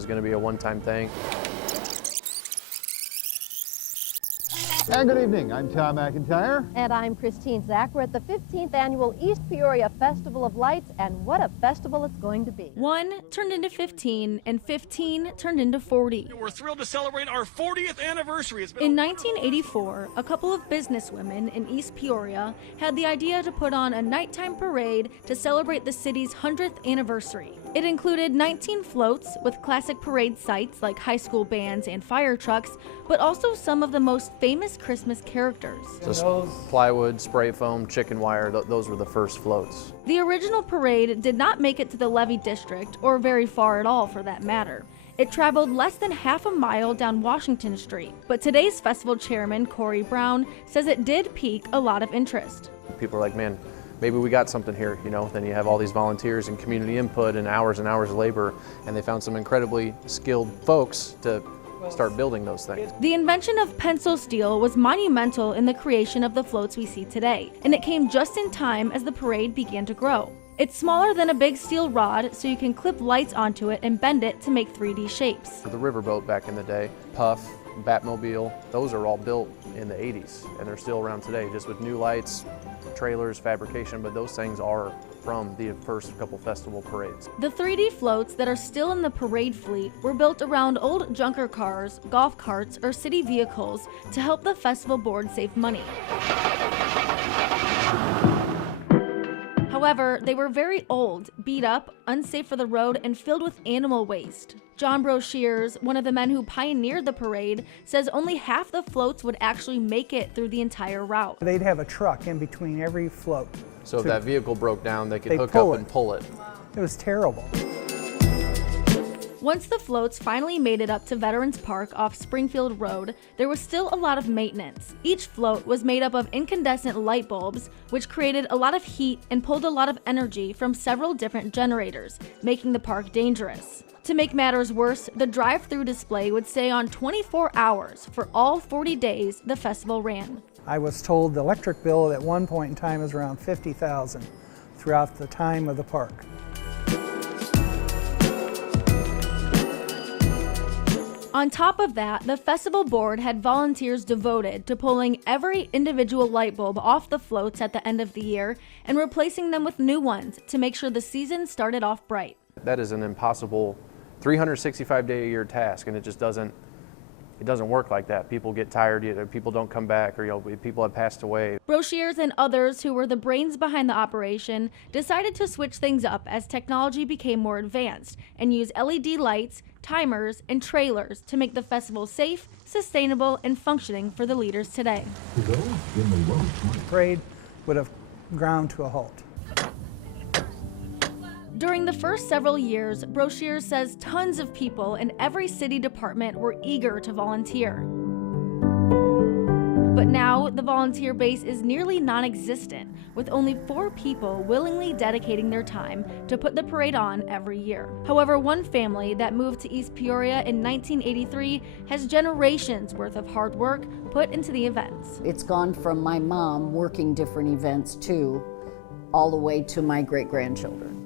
was going to be a one-time thing. And good evening, I'm Tom McIntyre. And I'm Christine Zach. We're at the 15th Annual East Peoria Festival of Lights, and what a festival it's going to be. 1 turned into 15, and 15 turned into 40. We're thrilled to celebrate our 40th anniversary. In 1984, a couple of businesswomen in East Peoria had the idea to put on a nighttime parade to celebrate the city's 100th anniversary. It included 19 floats with classic parade sites like high school bands and fire trucks, but also some of the most famous Christmas characters. So plywood, spray foam, chicken wire, those were the first floats. The original parade did not make it to the Levy District, or very far at all for that matter. It traveled less than half a mile down Washington Street, but today's festival chairman, Corey Brown, says it did pique a lot of interest. People are like, man, maybe we got something here, you know. Then you have all these volunteers and community input and hours of labor, and they found some incredibly skilled folks to start building those things. The invention of pencil steel was monumental in the creation of the floats we see today, and it came just in time as the parade began to grow. It's smaller than a big steel rod, so you can clip lights onto it and bend it to make 3D shapes. The riverboat back in the day, Puff, Batmobile, those are all built in the 80s, and they're still around today, just with new lights, trailers, fabrication, but those things are from the first couple festival parades. The 3D floats that are still in the parade fleet were built around old junker cars, golf carts, or city vehicles to help the festival board save money. However, they were very old, beat up, unsafe for the road, and filled with animal waste. John Broshears, one of the men who pioneered the parade, says only half the floats would actually make it through the entire route. They'd have a truck in between every float. So if that vehicle broke down, they could hook pull up and pull it. It was terrible. Once the floats finally made it up to Veterans Park off Springfield Road, there was still a lot of maintenance. Each float was made up of incandescent light bulbs, which created a lot of heat and pulled a lot of energy from several different generators, making the park dangerous. To make matters worse, the drive-through display would stay on 24 hours for all 40 days the festival ran. I was told the electric bill at one point in time was around $50,000 throughout the time of the park. On top of that, the festival board had volunteers devoted to pulling every individual light bulb off the floats at the end of the year and replacing them with new ones to make sure the season started off bright. That is an impossible 365-day-a-year task, and it just doesn't work like that. People get tired, people don't come back, or people have passed away. Broshears and others who were the brains behind the operation decided to switch things up as technology became more advanced and use LED lights, timers, and trailers to make the festival safe, sustainable, and functioning for the leaders today. The parade would have ground to a halt. During the first several years, Broshears says tons of people in every city department were eager to volunteer. But now, the volunteer base is nearly non-existent, with only 4 people willingly dedicating their time to put the parade on every year. However, one family that moved to East Peoria in 1983 has generations worth of hard work put into the events. It's gone from my mom working different events too, all the way to my great-grandchildren.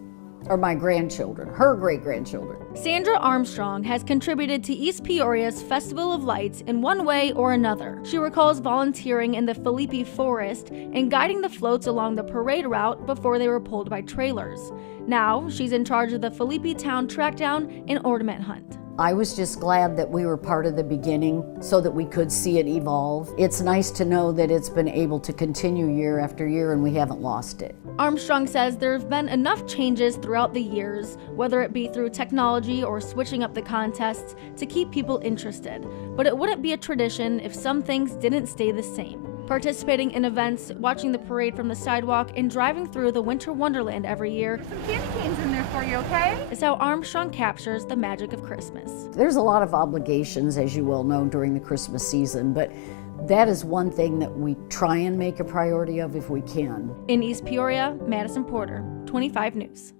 Or my grandchildren, her great-grandchildren. Sandra Armstrong has contributed to East Peoria's Festival of Lights in one way or another. She recalls volunteering in the FOLEPI forest and guiding the floats along the parade route before they were pulled by trailers. Now, she's in charge of the FOLEPI Town Trackdown and Ornament Hunt. I was just glad that we were part of the beginning so that we could see it evolve. It's nice to know that it's been able to continue year after year and we haven't lost it. Armstrong says there have been enough changes throughout the years, whether it be through technology or switching up the contests, to keep people interested. But it wouldn't be a tradition if some things didn't stay the same. Participating in events, watching the parade from the sidewalk, and driving through the Winter Wonderland every year Some candy canes in there for you, okay? is how Armstrong captures the magic of Christmas. There's a lot of obligations, as you well know, during the Christmas season, but that is one thing that we try and make a priority of if we can. In East Peoria, Madison Porter, 25 News.